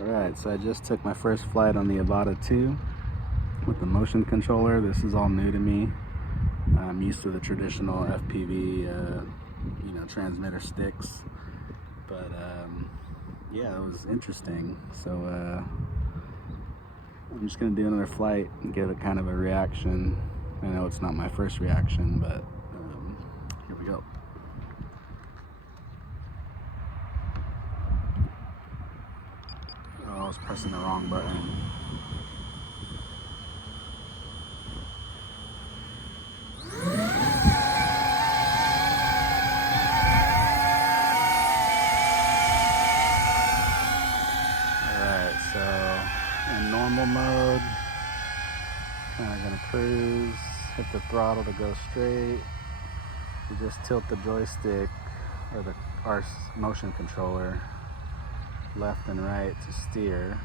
Alright, so I just took my first flight on the Avata 2 with the motion controller. This is all new to me. I'm used to the traditional FPV, transmitter sticks. But yeah, it was interesting. So I'm just gonna do another flight and get a kind of a reaction. I know it's not my first reaction, but here we go. Oh, I was pressing the wrong button. Alright, so in normal mode, kind of gonna cruise, hit the throttle to go straight. You just tilt the joystick or our motion controller left and right to steer.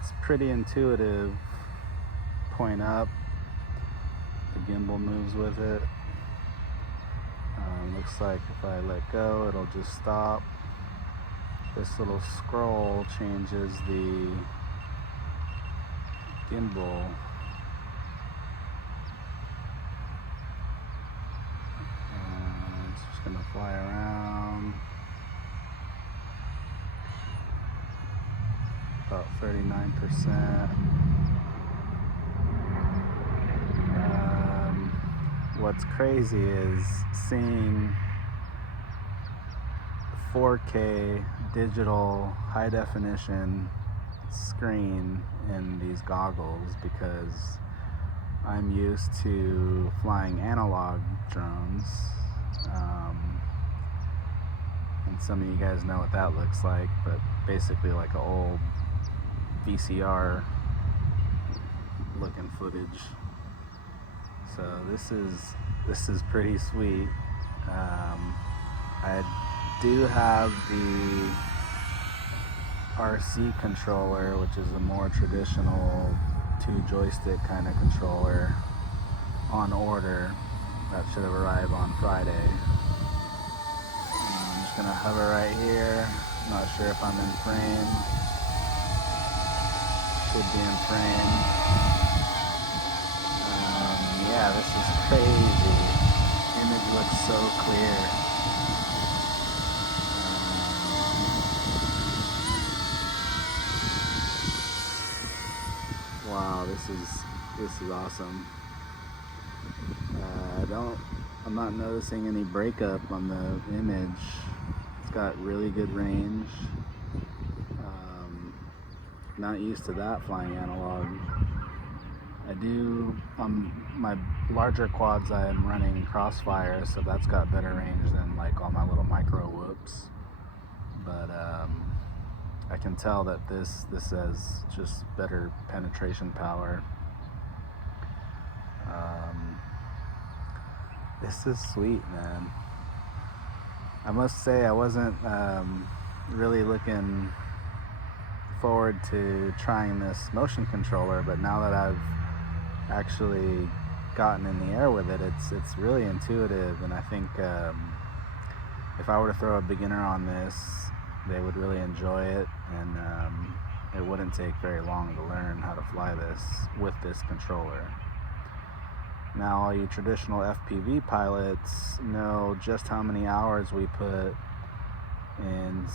It's pretty intuitive. Point up, the gimbal moves with it. Looks like if I let go, it'll just stop. This little scroll changes the gimbal. It's just gonna fly around. About 39%. What's crazy is seeing 4K digital high definition screen in these goggles, because I'm used to flying analog drones. And some of you guys know what that looks like, but basically like an old VCR looking footage. So this is pretty sweet. I do have the RC controller, which is a more traditional 2 joystick kind of controller, on order. That should have arrived on Friday. I'm just gonna hover right here. Not sure if I'm in frame. Should be in frame. Yeah, this is crazy. Image looks so clear. Wow, this is awesome. I'm not noticing any breakup on the image. It's got really good range. Not used to that flying analog. I do, on my larger quads, I'm running Crossfire, so that's got better range than like all my little micro whoops. But I can tell that this has just better penetration power. This is sweet, man. I must say I wasn't really looking forward to trying this motion controller, but now that I've actually gotten in the air with it, it's really intuitive, and I think if I were to throw a beginner on this, they would really enjoy it, and it wouldn't take very long to learn how to fly this with this controller. Now, all you traditional FPV pilots know just how many hours we put in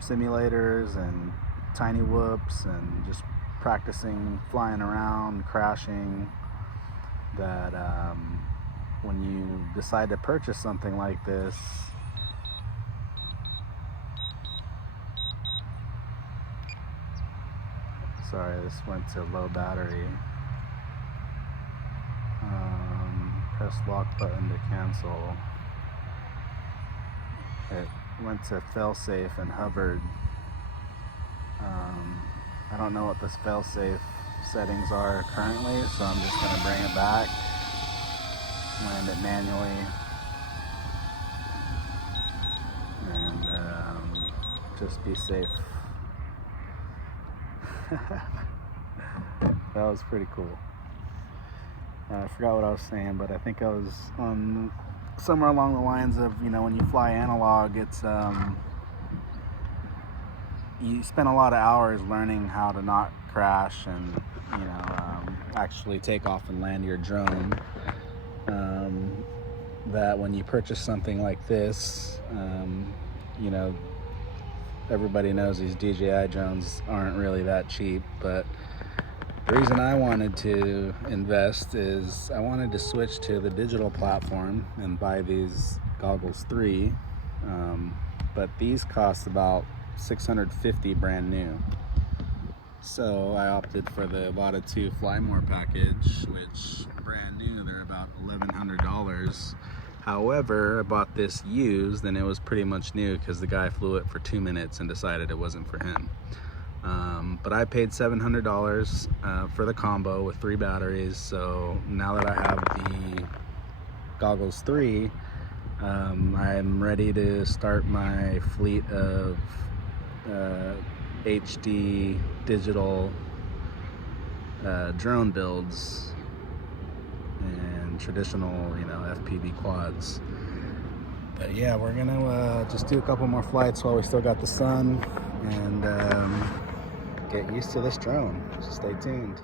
simulators and tiny whoops and just practicing flying around, crashing, that when you decide to purchase something like this, sorry, this went to low battery. Press lock button to cancel. It went to failsafe and hovered. I don't know what the failsafe settings are currently, so I'm just going to bring it back, land it manually, and just be safe. That was pretty cool. I forgot what I was saying, but I think I was on somewhere along the lines of, when you fly analog, it's you spend a lot of hours learning how to not crash and, actually take off and land your drone. That when you purchase something like this, everybody knows these DJI drones aren't really that cheap, but the reason I wanted to invest is I wanted to switch to the digital platform and buy these goggles 3, but these cost about $650 brand new. So I opted for the Avata 2 Fly More package, which brand new, they're about $1,100. However, I bought this used and it was pretty much new because the guy flew it for 2 minutes and decided it wasn't for him. But I paid $700 for the combo with 3 batteries. So now that I have the goggles 3, I'm ready to start my fleet of HD digital drone builds and traditional, FPV quads. But yeah, we're gonna just do a couple more flights while we still got the sun and get used to this drone. So stay tuned.